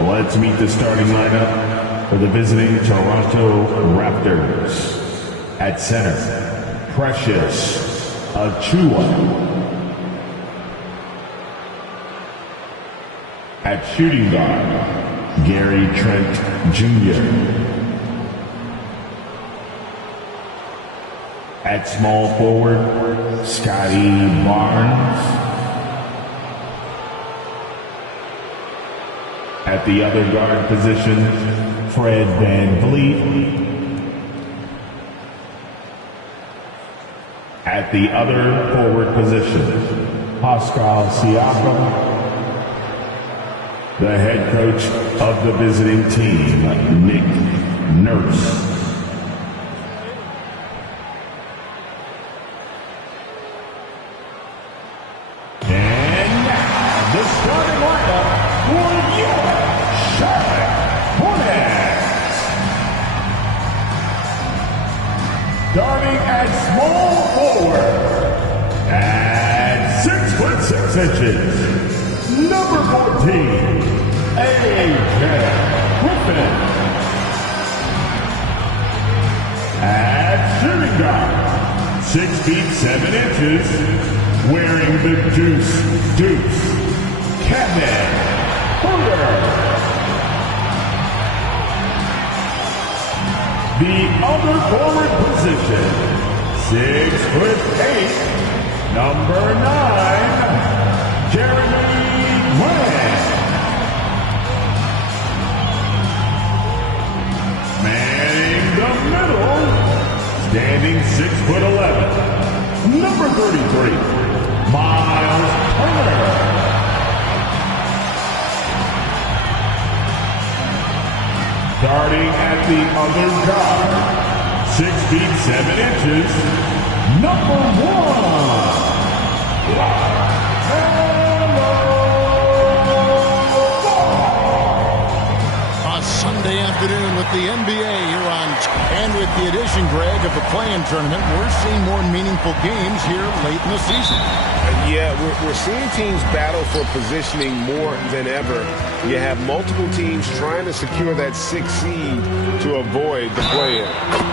Let's meet the starting lineup for the visiting Toronto Raptors. At center, Precious Achiuwa. At shooting guard, Gary Trent Jr. At small forward, Scotty Barnes. At the other guard position, Fred VanVleet. At the other forward position, Pascal Siakam. The head coach of the visiting team, Nick Nurse. And now, the starting lineup for your Charlotte Hornets. Starting at small forward, at 6'6", number 14, AJ Griffin. At shooting guard, 6'7", wearing the deuce, Kevin Huerter. The other forward position, 6'8", number 9, Jeremy Grant. Manning the middle, standing 6'11", number 33, Miles Turner. Starting at the other guard, 6'7", number 1, A Sunday afternoon with the NBA here on, and with the addition, Greg, of the play-in tournament, we're seeing more meaningful games here late in the season. Yeah, we're seeing teams battle for positioning more than ever. You have multiple teams trying to secure that 6th seed to avoid the play-in.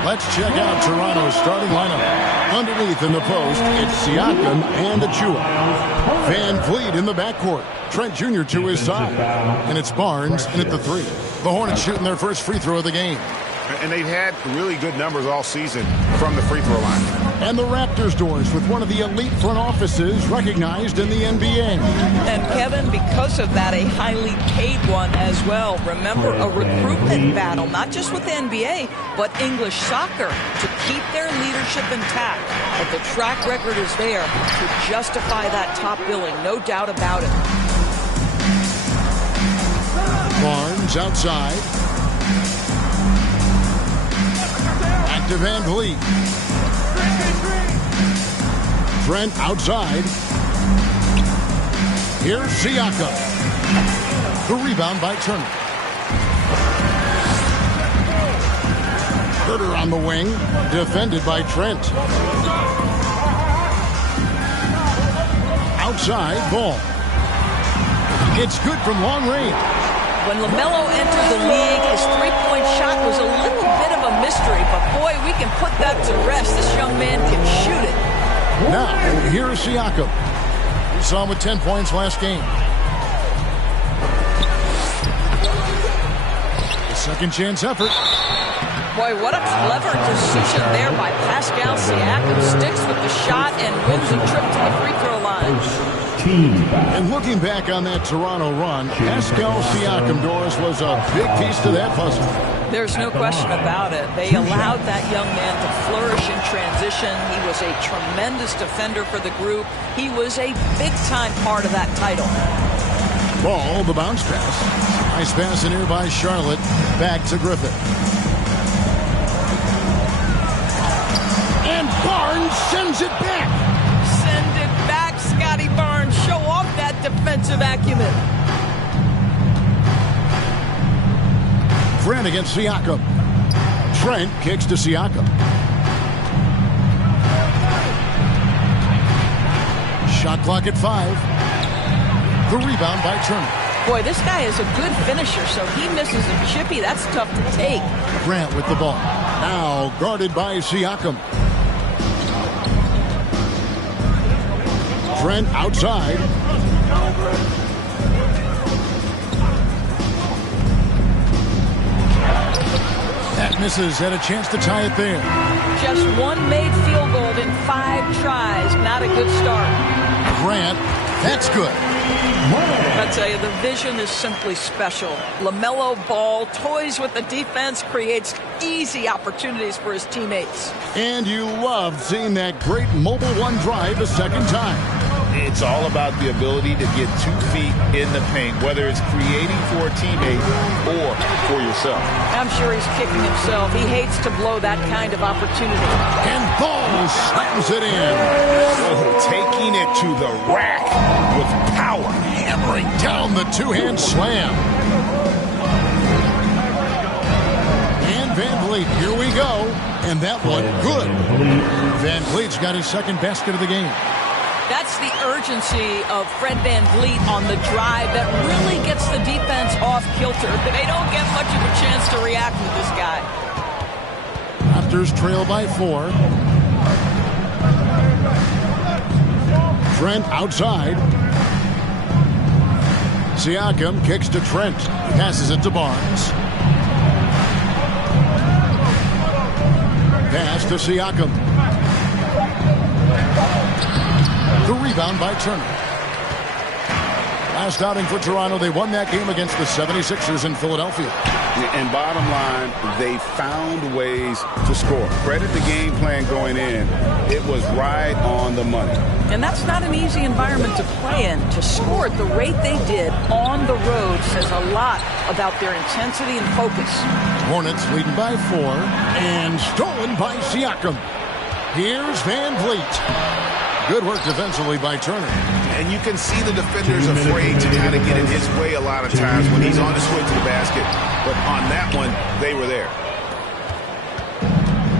Let's check out Toronto's starting lineup. Underneath in the post, it's Siakam and Achiuwa. VanVleet in the backcourt. Trent Jr. to his side. And it's Barnes in at the 3. The Hornets shooting their first free throw of the game. And they've had really good numbers all season from the free throw line. And the Raptors doors with one of the elite front offices recognized in the NBA. And Kevin, because of that, a highly paid one as well. Remember, a recruitment battle, not just with the NBA, but English soccer to keep their leadership intact. But the track record is there to justify that top billing, no doubt about it. Barnes outside. Back to VanVleet. Trent outside. Here's Siakam. The rebound by Turner. Huerter on the wing. Defended by Trent. Outside ball. It's good from long range. When LaMelo entered the league, his three-point shot was a little bit of a mystery, but boy, we can put that to rest. This young man can shoot it. Now, here's Siakam. We saw him with 10 points last game. A second chance effort. Boy, what a clever decision there by Pascal Siakam. Sticks with the shot and wins a trip to the free throw line. And looking back on that Toronto run, Pascal Siakam, Doris, was a big piece to that puzzle. There's no question about it. They allowed that young man to flourish in transition. He was a tremendous defender for the group. He was a big-time part of that title. Ball, the bounce pass. Nice pass in here by Charlotte. Back to Griffin. And Barnes sends it back. Send it back, Scotty Barnes. Show off that defensive acumen. Trent against Siakam. Trent kicks to Siakam. Shot clock at 5. The rebound by Turner. Boy, this guy is a good finisher, so he misses a chippy. That's tough to take. Grant with the ball. Now guarded by Siakam. Trent outside. That misses. Had a chance to tie it there. Just one made field goal in 5 tries. Not a good start. Grant, that's good. I tell you, the vision is simply special. LaMelo Ball toys with the defense, creates easy opportunities for his teammates. And you loved seeing that great mobile one drive a second time. It's all about the ability to get 2 feet in the paint, whether it's creating for a teammate or for yourself. I'm sure he's kicking himself. He hates to blow that kind of opportunity. And Ball slams it in. Taking it to the rack with power. Hammering down the two-hand slam. And Van Vliet, here we go. And that one, good. Van Vliet's got his second basket of the game. That's the urgency of Fred Van Vliet on the drive that really gets the defense off kilter. They don't get much of a chance to react with this guy. Raptors trail by 4. Trent outside. Siakam kicks to Trent. Passes it to Barnes. Pass to Siakam. The rebound by Turner. Last outing for Toronto, they won that game against the 76ers in Philadelphia. And bottom line, they found ways to score. Credit the game plan going in. It was right on the money. And that's not an easy environment to play in. To score at the rate they did on the road says a lot about their intensity and focus. Hornets leading by 4 and stolen by Siakam. Here's Van Vliet. Good work defensively by Turner. And you can see the defenders afraid to kind of get in his way a lot of times when he's on his way to the basket. But on that one, they were there.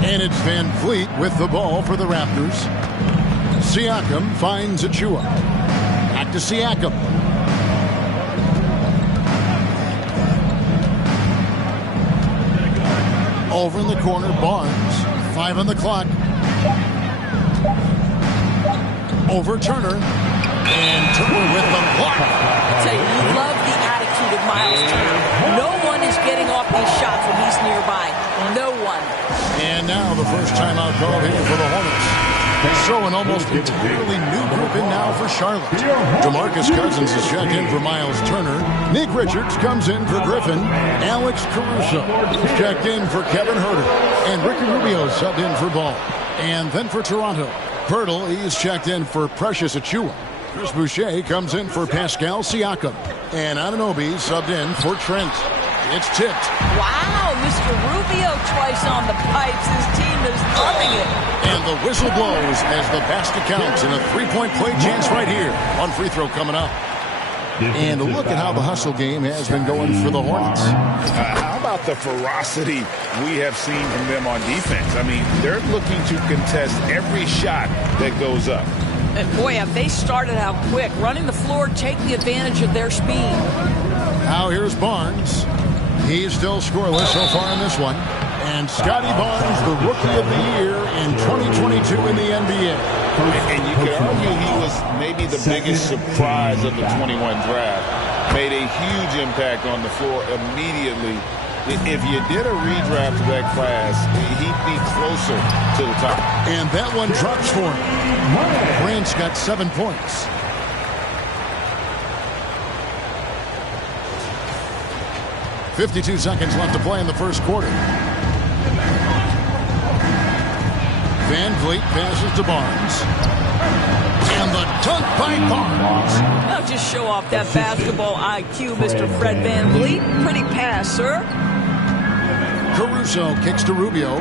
And it's Van Vliet with the ball for the Raptors. Siakam finds Achua. Back to Siakam. Over in the corner, Barnes. 5 on the clock. Over Turner. And Turner with the block. I'd say you love the attitude of Miles Turner. No one is getting off his shots when he's nearby. No one. And now the first timeout called here for the Hornets. So an almost entirely new group in now for Charlotte. DeMarcus Cousins is checked in for Miles Turner. Nick Richards comes in for Griffin. Alex Caruso is checked in for Kevin Huerter. And Ricky Rubio subbed in for Ball. And then for Toronto, Pirtle, he's checked in for Precious Achua. Chris Boucher comes in for Pascal Siakam. And Anunoby subbed in for Trent. It's tipped. Wow, Mr. Rubio twice on the pipes. His team is loving it. And the whistle blows as the basket counts and a three-point play chance right here. One free throw coming up. And look at how the hustle game has been going for the Hornets. How about the ferocity we have seen from them on defense? I mean, they're looking to contest every shot that goes up. And boy, have they started out quick, running the floor, taking advantage of their speed. Now here's Barnes. He's still scoreless so far in this one. And Scotty Barnes, the Rookie of the Year in 2022 in the NBA. And you could argue he was maybe the biggest surprise of the 21 draft. Made a huge impact on the floor immediately. If you did a redraft to that class, he'd be closer to the top. And that one drops for him. Grant's got 7 points. .52 seconds left to play in the first quarter. Van Vliet passes to Barnes. And the dunk by Barnes. Now just show off that basketball IQ, Mr. Fred Van Vliet. Pretty pass, sir. Caruso kicks to Rubio.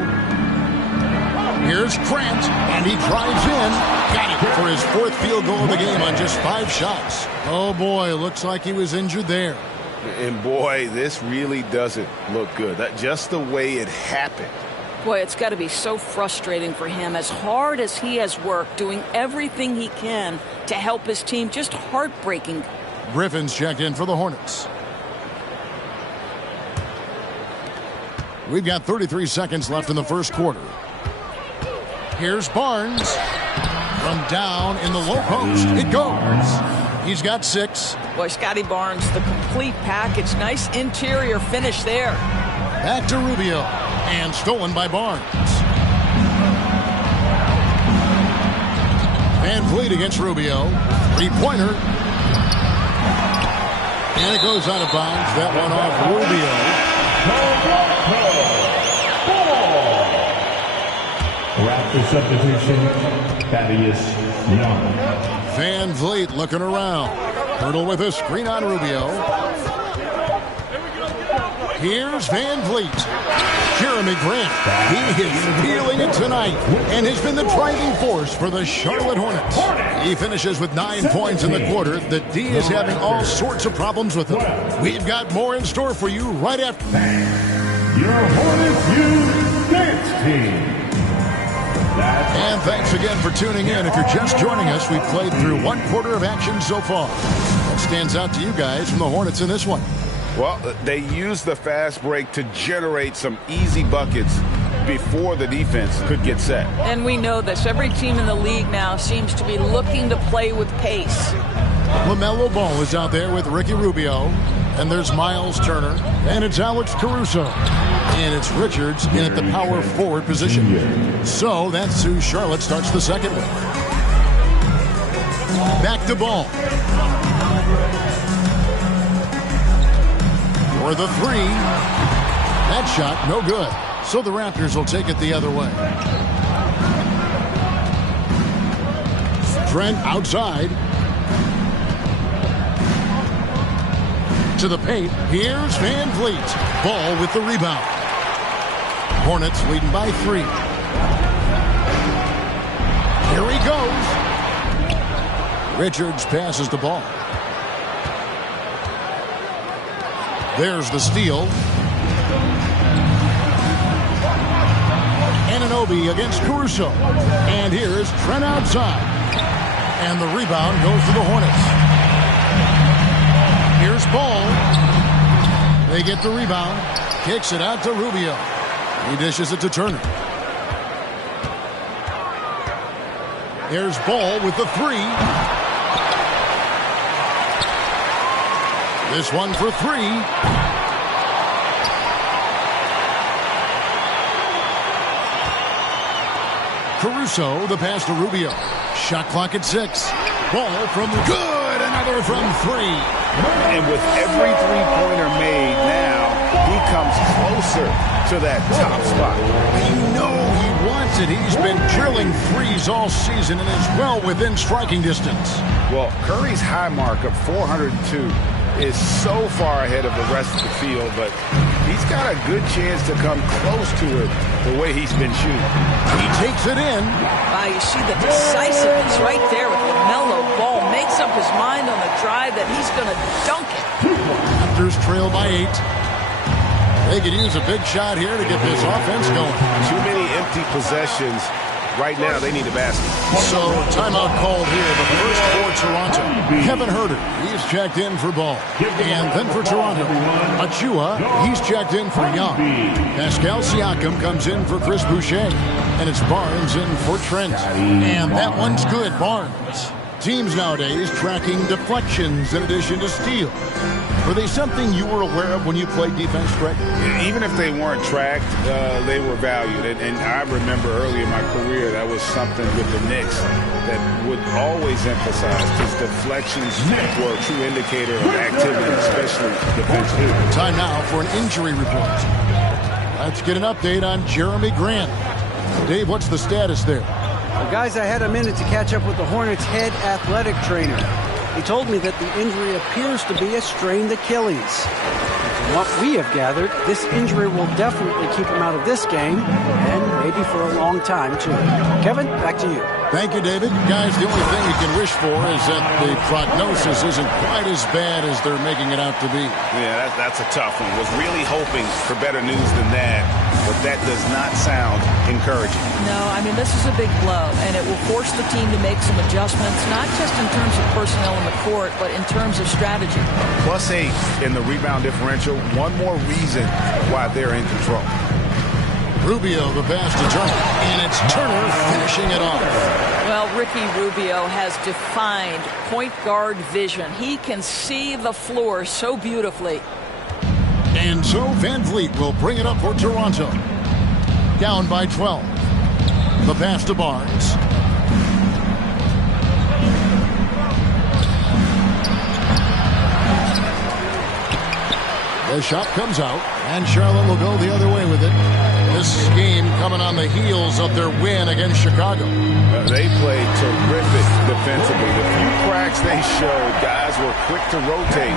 Here's Grant, and he drives in. Got it for his 4th field goal of the game on just 5 shots. Oh boy, looks like he was injured there. And boy, this really doesn't look good. That just the way it happened. Boy, it's got to be so frustrating for him. As hard as he has worked, doing everything he can to help his team, just heartbreaking Griffin's checked in for the Hornets. We've got 33 seconds left in the first quarter. Here's Barnes. From down in the low post. It goes. He's got 6. Boy, Scotty Barnes, the complete package. Nice interior finish there. Back to Rubio. And stolen by Barnes. Van Vliet against Rubio. 3-pointer. And it goes out of bounds. That one off Rubio. Raptor substitution, Thaddeus Young. Van Vliet looking around. Hurdle with a screen on Rubio. Here's Van Vliet. Jeremy Grant. He is feeling it tonight and has been the driving force for the Charlotte Hornets. He finishes with 9 points in the quarter. The D is having all sorts of problems with him. We've got more in store for you right after. Your Hornets Youth Dance Team. And thanks again for tuning in. If you're just joining us, we've played through 1 quarter of action so far. What stands out to you guys from the Hornets in this one? Well, they used the fast break to generate some easy buckets before the defense could get set. And we know this. Every team in the league now seems to be looking to play with pace. LaMelo Ball is out there with Ricky Rubio. And there's Miles Turner. And it's Alex Caruso. And it's Richards in at the power forward position. So that's who Charlotte starts the second with. Back to Ball. For the 3. That shot, no good. So the Raptors will take it the other way. Trent outside. To the paint. Here's Van Vliet. Ball with the rebound. Hornets leading by 3. Here he goes. Richards passes the ball. There's the steal. Anunoby against Caruso. And here's Trent outside. And the rebound goes to the Hornets. Here's Ball. They get the rebound. Kicks it out to Rubio. He dishes it to Turner. Here's Ball with the 3. This one for 3. Caruso, the pass to Rubio. Shot clock at 6. Ball from good. Another from 3. And with every three-pointer made now, he comes closer to that top spot. You know he wants it. He's been drilling threes all season and is well within striking distance. Well, Curry's high mark of 402 is so far ahead of the rest of the field, but he's got a good chance to come close to it the way he's been shooting. He takes it in. Wow, you see the decisiveness right there with LaMelo Ball. Makes up his mind on the drive that he's going to dunk it. Raptors trail by 8. They could use a big shot here to get this offense going. Too many empty possessions. Right now, they need a basket. So, timeout called here. The first for Toronto. Kevin Huerter, he's checked in for Ball. And then for Toronto, Achua, he's checked in for Young. Pascal Siakam comes in for Chris Boucher. And it's Barnes in for Trent. And that one's good, Barnes. Teams nowadays tracking deflections in addition to steals. Were they something you were aware of when you played defense, Greg? Even if they weren't tracked, they were valued. And I remember early in my career, that was something with the Knicks that would always emphasize, because deflections were a true indicator of activity, especially defensively. Time now for an injury report. Let's get an update on Jeremy Grant. Dave, what's the status there? Well, guys, I had a minute to catch up with the Hornets' head athletic trainer. He told me that the injury appears to be a strained Achilles. From what we have gathered, this injury will definitely keep him out of this game, and maybe for a long time, too. Kevin, back to you. Thank you, David. Guys, the only thing we can wish for is that the prognosis isn't quite as bad as they're making it out to be. Yeah, that's a tough one. Was really hoping for better news than that. but that does not sound encouraging. No, I mean, this is a big blow, and it will force the team to make some adjustments, not just in terms of personnel in the court, but in terms of strategy. +8 in the rebound differential. One more reason why they're in control. Rubio, the pass to Turner, and it's Turner finishing it off. Well, Ricky Rubio has defined point guard vision. He can see the floor so beautifully. And so Van Vliet will bring it up for Toronto. Down by 12. The pass to Barnes. The shot comes out, and Charlotte will go the other way with it. This game coming on the heels of their win against Chicago. They played terrific defensively. The few cracks they showed, guys were quick to rotate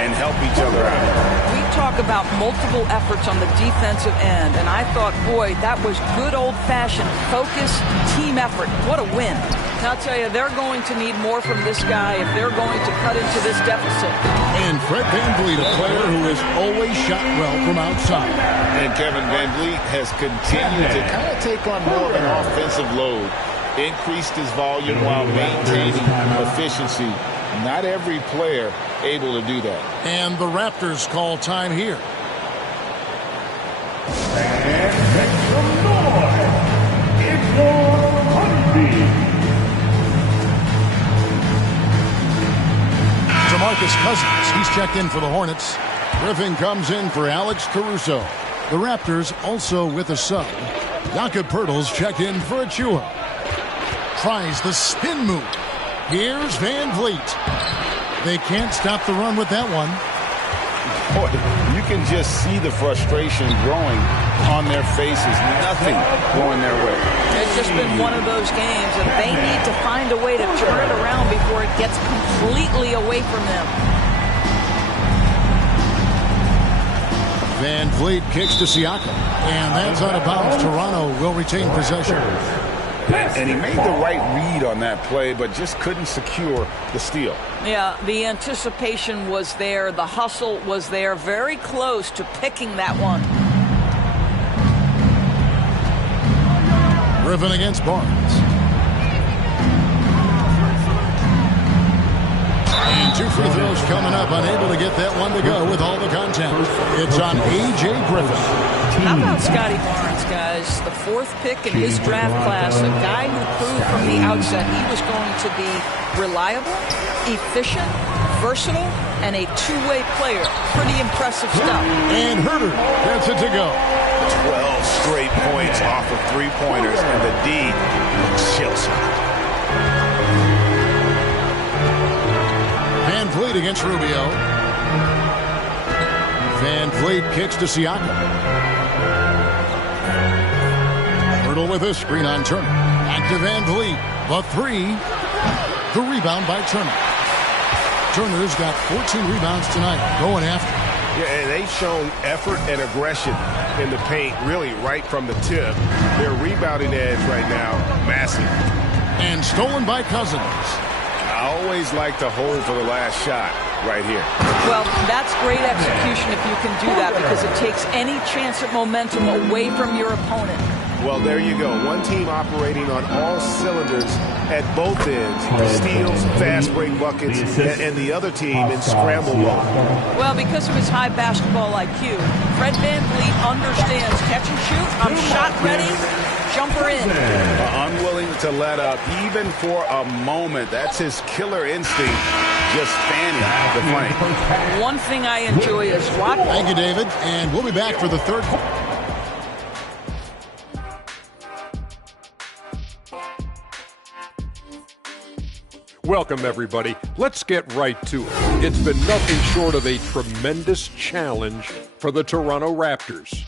and help each other out. We talk about multiple efforts on the defensive end, and I thought, boy, that was good old-fashioned focus, team effort. What a win. And I'll tell you, they're going to need more from this guy if they're going to cut into this deficit. And Fred VanVleet, a player who has always shot well from outside. And Kevin VanVleet has continued to kind of take on more of an offensive load. Increased his volume while maintaining efficiency. Not every player able to do that. And the Raptors call time here. And make some noise. It's your Honeybee. DeMarcus Cousins, he's checked in for the Hornets. Griffin comes in for Alex Caruso. The Raptors also with a sub. Jakob Poeltl's checked in for Achua. Tries the spin move. Here's Van Vliet. They can't stop the run with that one. Boy, you can just see the frustration growing on their faces. Nothing going their way. It's just been one of those games, and they need to find a way to turn it around before it gets completely away from them. Van Vliet kicks to Siakam, and that's out of bounds. Toronto will retain possession. And he made the right read on that play, but just couldn't secure the steal. Yeah, the anticipation was there. The hustle was there. Very close to picking that one. Griffin against Barnes. And two free throws coming up. Unable to get that one to go with all the contact. It's on A.J. Griffin. How about Scotty Barnes, guys? The fourth pick in his draft class. A guy who proved from the outset he was going to be reliable, efficient, versatile, and a two-way player. Pretty impressive stuff. And Herter gets it to go. 12 straight points off of three-pointers, and the D chills him. Van Vliet against Rubio. Van Vliet kicks to Siakam. Hurdle with a screen on Turner. Back to Van Vliet. The three. The rebound by Turner. Turner's got 14 rebounds tonight. Going after. Yeah, and they've shown effort and aggression in the paint, really right from the tip. Their rebounding edge right now, massive. And stolen by Cousins. I always like to hold for the last shot right here. Well, that's great execution if you can do that, because it takes any chance at momentum away from your opponent. Well, there you go. One team operating on all cylinders at both ends. Steals, fast break buckets, and the other team in scramble mode. Well, because of his high basketball IQ, Fred VanVleet understands catch and shoot. I'm shot ready. Jumper in. Unwilling to let up even for a moment. That's his killer instinct, just fanning the flame. One thing I enjoy is watching. Thank you, David. And we'll be back for the third quarter. Welcome, everybody. Let's get right to it. It's been nothing short of a tremendous challenge for the Toronto Raptors.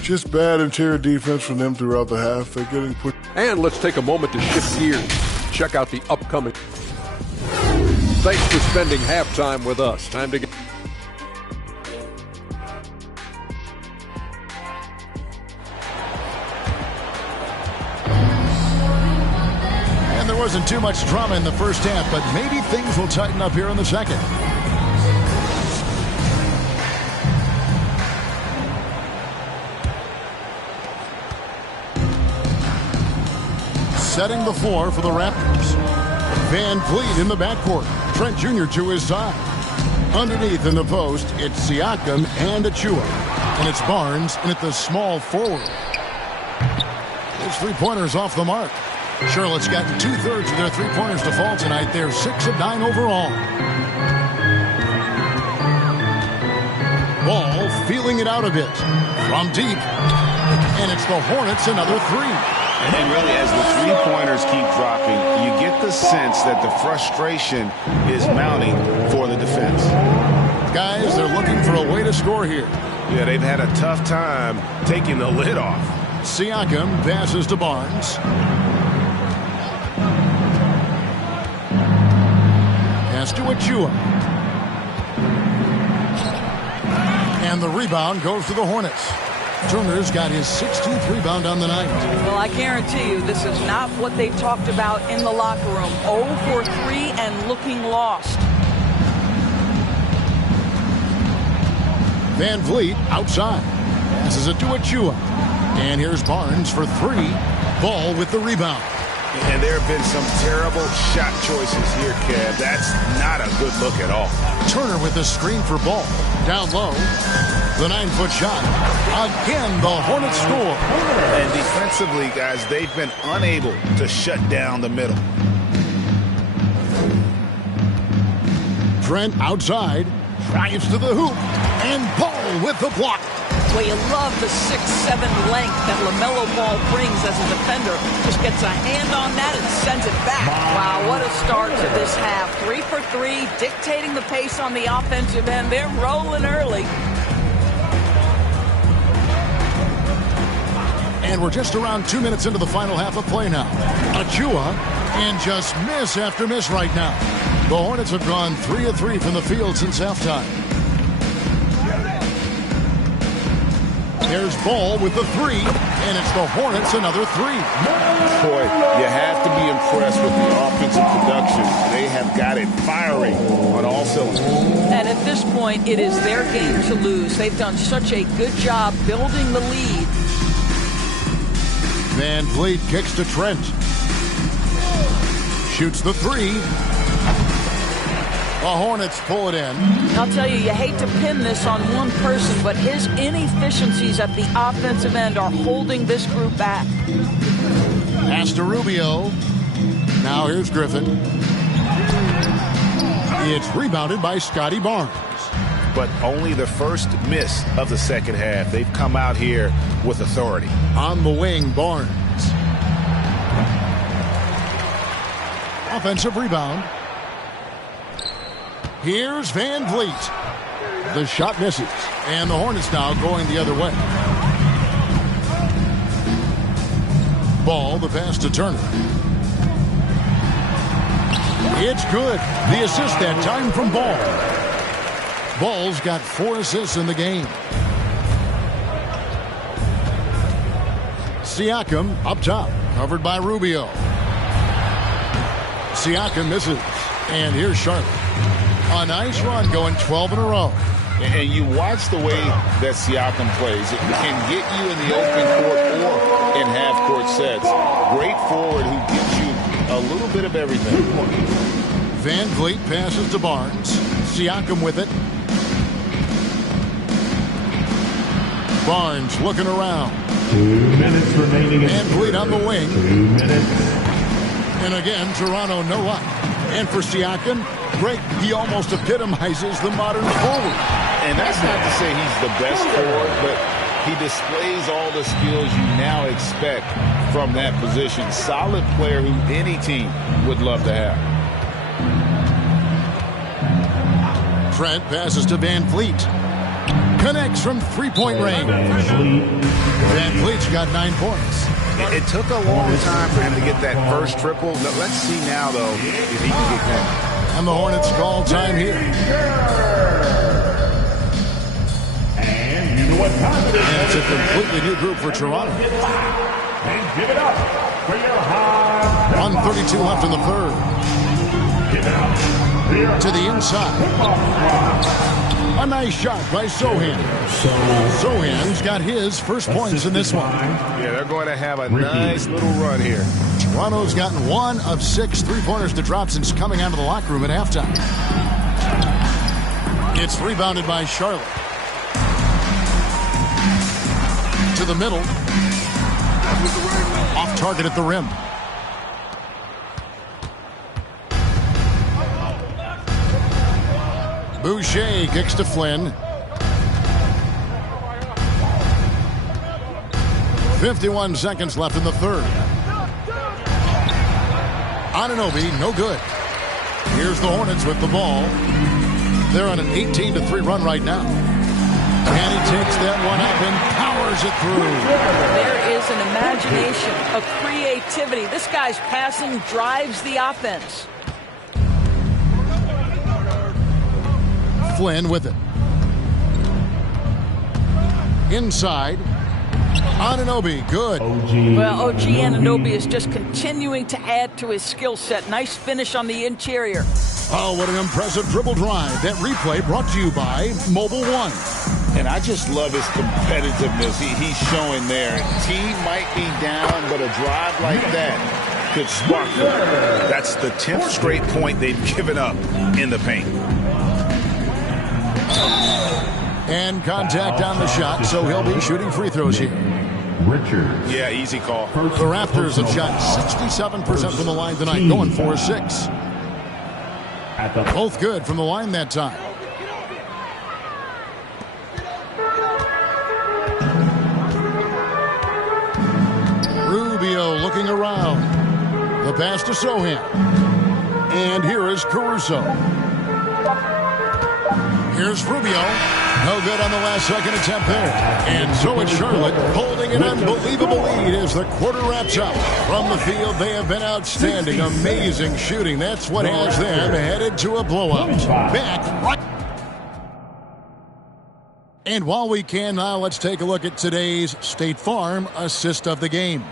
Just bad interior defense from them throughout the half. They're getting put. And let's take a moment to shift gears. Check out the upcoming. Thanks for spending halftime with us. Time to get. And there wasn't too much drama in the first half, but maybe things will tighten up here in the second. setting the floor for the Raptors. Van Vliet in the backcourt. Trent Jr. to his side. Underneath in the post, it's Siakam and Achua. And it's Barnes and at the small forward. His three-pointers off the mark. Charlotte's gotten 2/3 of their three-pointers to fall tonight. They're 6 of 9 overall. Ball feeling it out a bit. From deep. And it's the Hornets another three. And really, as the three-pointers keep dropping, you get the sense that the frustration is mounting for the defense. Guys, they're looking for a way to score here. Yeah, they've had a tough time taking the lid off. Siakam passes to Barnes. Pass to Achua. And the rebound goes to the Hornets. Turner's got his 16th rebound on the night. Well, I guarantee you this is not what they talked about in the locker room. 0 for 3 and looking lost. Van Vliet outside. Passes it to Achua. And here's Barnes for 3. Ball with the rebound. And there have been some terrible shot choices here, Kev. That's not a good look at all. Turner with the screen for Ball. Down low. The 9-foot shot. Again, the Hornets score. And defensively, guys, they've been unable to shut down the middle. Trent outside. Drives to the hoop. And Ball with the block. Well, you love the 6'7" length that LaMelo Ball brings as a defender. Just gets a hand on that and sends it back. Wow, what a start to this half. 3 for 3, dictating the pace on the offensive end. They're rolling early. And we're just around 2 minutes into the final half of play now. Achua, and just miss after miss right now. The Hornets have gone 3 of 3 from the field since halftime. There's Ball with the 3, and it's the Hornets another 3. Boy, you have to be impressed with the offensive production. They have got it firing on all cylinders. And at this point, it is their game to lose. They've done such a good job building the lead. Van Vliet kicks to Trent. Shoots the 3. The Hornets pull it in. I'll tell you, you hate to pin this on one person, but his inefficiencies at the offensive end are holding this group back. Pass to Rubio. Now here's Griffin. It's rebounded by Scotty Barnes. But only the first miss of the second half. They've come out here with authority. On the wing, Barnes. Offensive rebound. Here's Van Vliet. The shot misses. And the Hornets now going the other way. Ball, the pass to Turner. It's good. The assist that time from Ball. Ball's got 4 assists in the game. Siakam up top. Covered by Rubio. Siakam misses. And here's Charlotte. A nice run going 12 in a row. And you watch the way that Siakam plays. It can get you in the open court or in half-court sets. Great forward who gives you a little bit of everything. Van Vliet passes to Barnes. Siakam with it. Barnes looking around. 2 minutes remaining. Van Vliet on the wing. 2 minutes. And again, Toronto no luck. And for Siakam, Greg, he almost epitomizes the modern forward. And that's not to say he's the best forward, but he displays all the skills you now expect from that position. Solid player who any team would love to have. Trent passes to Van Vliet. Connects from three-point range. Van Vliet's got 9 points. It took a long time for him to get that first triple. Let's see now, though, if he can get going. And the Hornets call time here. And you know what time it is. And it's a completely new group for Toronto. And give it up for your high. 1:32 left in the third. Give it up for your To the inside. A nice shot by Sochan. Sohan's got his first points in this one. Yeah, they're going to have a nice little run here. Toronto's gotten 1 of 6 3-pointers to drop since coming out of the locker room at halftime. It's rebounded by Charlotte. To the middle. Off target at the rim. Boucher kicks to Flynn. 51 seconds left in the third. Anunoby, no good. Here's the Hornets with the ball. They're on an 18-3 run right now. And he takes that one up and powers it through. There is an imagination, a creativity. This guy's passing drives the offense. Flynn with it. Inside. Anunoby, good. Well, OG Anunoby is just continuing to add to his skill set. Nice finish on the interior. Oh, what an impressive dribble drive. That replay brought to you by Mobile One. And I just love his competitiveness he's showing there. Team might be down, but a drive like that could spark them. That's the 10th straight point they've given up in the paint. And contact on the shot, so he'll be shooting free throws here. Richards. Yeah, easy call. The Raptors have shot 67% from the line tonight, going 4-6. Both good from the line that time. Rubio looking around. The pass to Sochan. And here is Caruso. Here's Rubio. No good on the last second attempt there. And so it's Charlotte holding an unbelievable lead as the quarter wraps up. From the field, they have been outstanding. Amazing shooting. That's what has them headed to a blowout. Back right. And while we can now, let's take a look at today's State Farm assist of the game.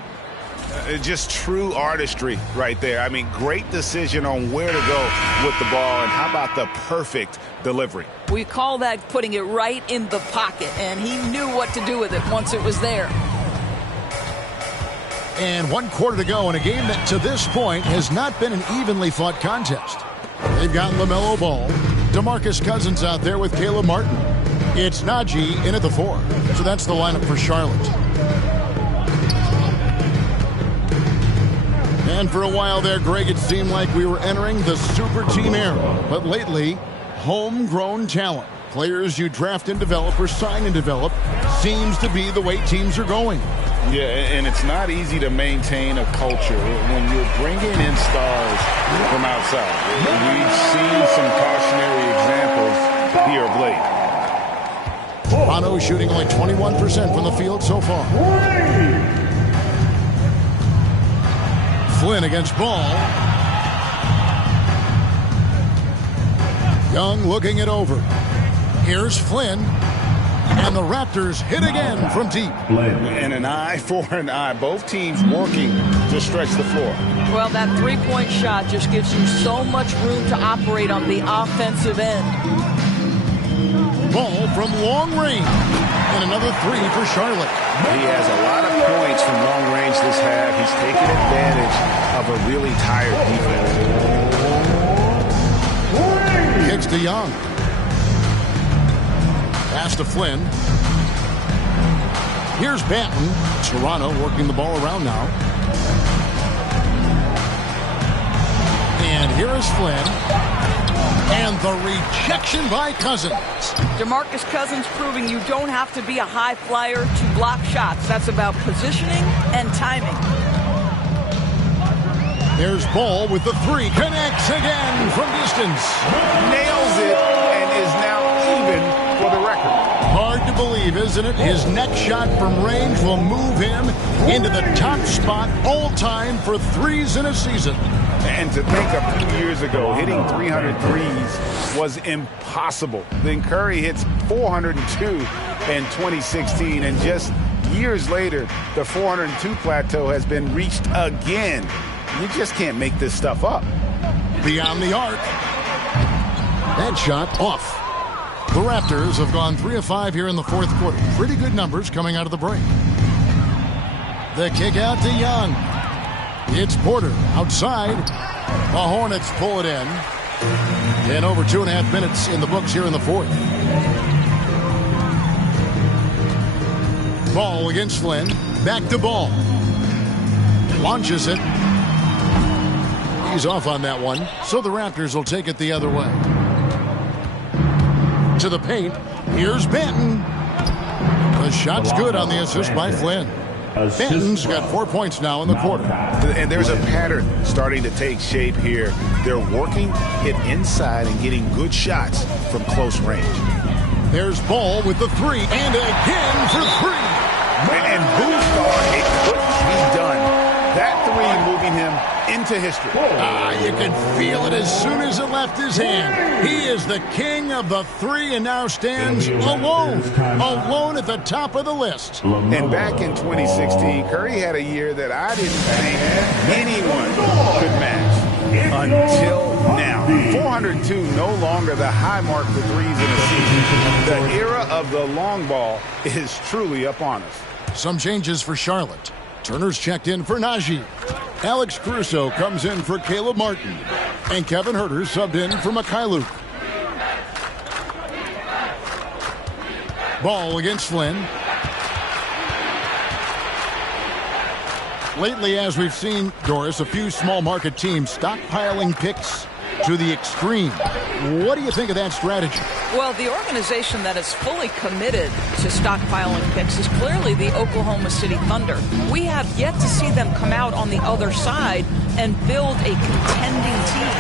Just true artistry right there. I mean, great decision on where to go with the ball, and how about the perfect delivery? We call that putting it right in the pocket, and he knew what to do with it once it was there. And 1 quarter to go in a game that to this point has not been an evenly fought contest. They've got LaMelo Ball, DeMarcus Cousins out there with Caleb Martin. It's Najee in at the 4. So that's the lineup for Charlotte. And for a while there, Greg, it seemed like we were entering the super team era. But lately, homegrown talent, players you draft and develop or sign and develop, seems to be the way teams are going. Yeah, and it's not easy to maintain a culture when you're bringing in stars from outside. We've seen some cautionary examples here of late. Toronto shooting only 21% from the field so far. Flynn against Ball. Young looking it over. Here's Flynn. And the Raptors hit again from deep. And an eye for an eye. Both teams working to stretch the floor. Well, that three-point shot just gives you so much room to operate on the offensive end. Ball from long range. And another 3 for Charlotte. He has a lot of points from long range this half. He's taking advantage of a really tired defense. Kicks to Young. Pass to Flynn. Here's Banton. Toronto working the ball around now. And here is Flynn. And the rejection by Cousins. DeMarcus Cousins proving you don't have to be a high flyer to block shots. That's about positioning and timing. There's Ball with the 3. Connects again from distance. Nails it and is now even for the record. Hard to believe, isn't it? His next shot from range will move him into the top spot all time for threes in a season. And to think a few years ago, hitting 300 threes was impossible. Then Curry hits 402 in 2016, and just years later, the 402 plateau has been reached again. You just can't make this stuff up. Beyond the arc. That shot off. The Raptors have gone 3 of 5 here in the fourth quarter. Pretty good numbers coming out of the break. The kick out to Young. It's Porter outside. The Hornets pull it in. And over 2.5 minutes in the books here in the fourth. Ball against Flynn. Back to Ball. Launches it. He's off on that one. So the Raptors will take it the other way. To the paint. Here's Benton. The shot's good on the assist by Flynn. Benton's got 4 points now in the quarter. And there's a pattern starting to take shape here. They're working it inside and getting good shots from close range. There's Ball with the three, and again for three. And Booth thought it couldn't be done. That three moving him into history. You can feel it as soon as it left his hand. He is the king of the three and now stands alone at the top of the list. And back in 2016, Curry had a year that I didn't think anyone could match until now. 402, no longer the high mark for threes in a season. The era of the long ball is truly upon us. Some changes for Charlotte. Turner's checked in for Najee. Alex Caruso comes in for Caleb Martin. And Kevin Huerter subbed in for Mikhailuk. Ball against Flynn. Lately, as we've seen, Doris, a few small market teams stockpiling picks to the extreme. What do you think of that strategy? Well, the organization that is fully committed to stockpiling picks is clearly the Oklahoma City Thunder. We have yet to see them come out on the other side and build a contending team.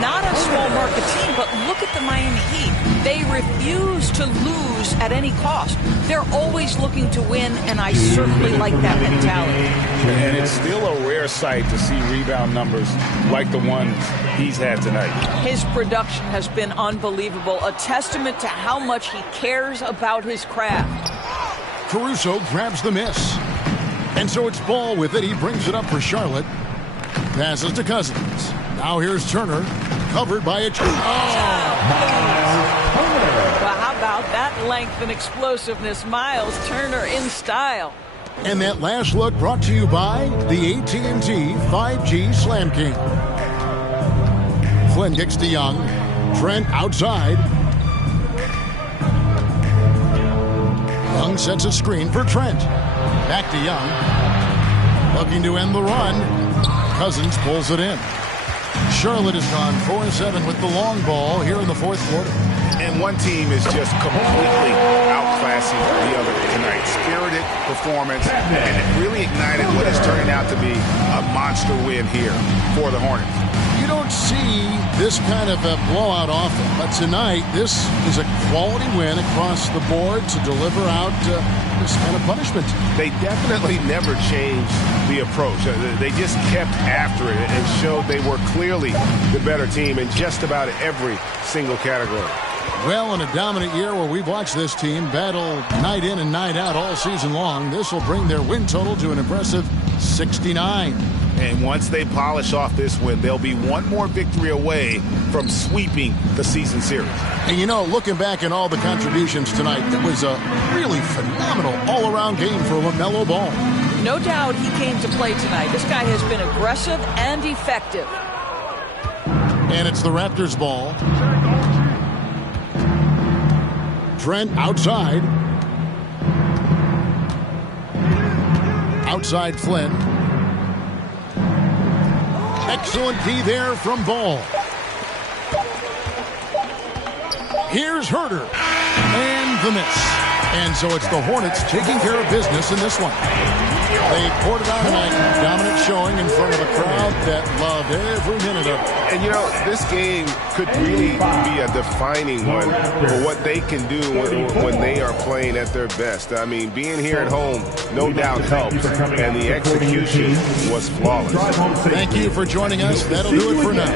Not a small market team, but look at the Miami Heat. They refuse to lose at any cost. They're always looking to win, and I certainly like that mentality. And it's still a rare sight to see rebound numbers like the ones he's had tonight. His production has been unbelievable, a testament to how much he cares about his craft. Caruso grabs the miss. And so it's Ball with it. He brings it up for Charlotte. Passes to Cousins. Now here's Turner, covered by a tree. Well, how about that length and explosiveness? Miles Turner in style. And that last look brought to you by the AT&T 5G Slam King. Flynn kicks to Young. Trent outside. Young sets a screen for Trent. Back to Young. Looking to end the run. Cousins pulls it in. Charlotte has gone 4-7 with the long ball here in the fourth quarter. And one team is just completely outclassing the other tonight. Spirited performance, and it really ignited what is turning out to be a monster win here for the Hornets. You don't see this kind of a blowout often, but tonight this is a quality win across the board to deliver out this kind of punishment. They definitely never changed the approach. They just kept after it and showed they were clearly the better team in just about every single category. Well, in a dominant year where we've watched this team battle night in and night out all season long, this will bring their win total to an impressive 69. And once they polish off this win, they'll be one more victory away from sweeping the season series. And you know, looking back at all the contributions tonight, it was a really phenomenal all-around game for LaMelo Ball. No doubt he came to play tonight. This guy has been aggressive and effective. And it's the Raptors' ball. Trent outside. Outside Flynn. Excellent D there from Ball. Here's Huerter. And the miss. And so it's the Hornets taking care of business in this one. They poured it out tonight. Dominant showing in front of a crowd that loved every minute of it. And, you know, this game could really be a defining one for what they can do when they are playing at their best. I mean, being here at home, no doubt helps. And the execution was flawless. Thank you for joining us. That'll do it for now.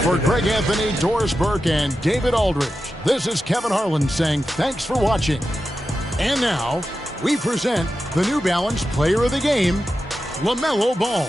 For Greg Anthony, Doris Burke, and David Aldridge, this is Kevin Harlan saying thanks for watching. And now, we present the New Balance Player of the Game, LaMelo Ball.